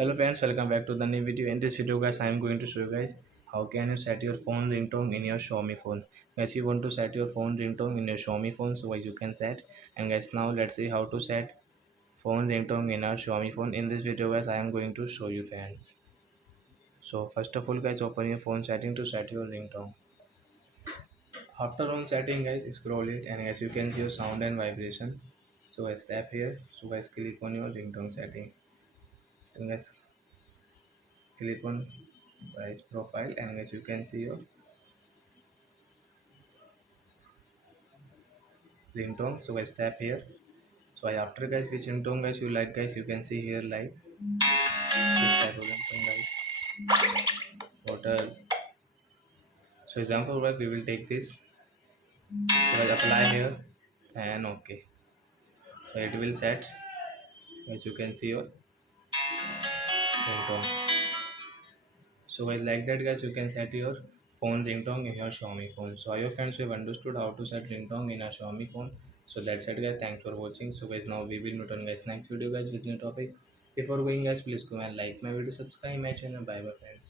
Hello friends, welcome back to the new video. In this video guys, I am going to show you guys how can you set your phone ringtone in your Xiaomi phone. Guys, you want to set your phone ringtone in your Xiaomi phone, so guys you can set. And guys, now let's see how to set phone ringtone in our Xiaomi phone. In this video guys, I am going to show you friends. So first of all guys, open your phone setting to set your ringtone. After on setting guys, scroll it and as you can see your sound and vibration. So guys tap here. So guys click on your ringtone setting. And guys click on guys profile and as you can see your ringtone. So guys tap here. So I after guys which ringtone guys you like guys, you can see here like this type of ringtone guys, water. So example work we will take this. So I apply here and okay, so it will set. As you can see your ringtone. So guys like that guys you can set your phone ringtone in your Xiaomi phone. So I hope friends you have understood how to set ringtone in a Xiaomi phone. So that's it guys, thanks for watching. So guys now we will meet on guys next video guys with new topic. Before going guys, please go and like my video, subscribe my channel. Bye bye friends.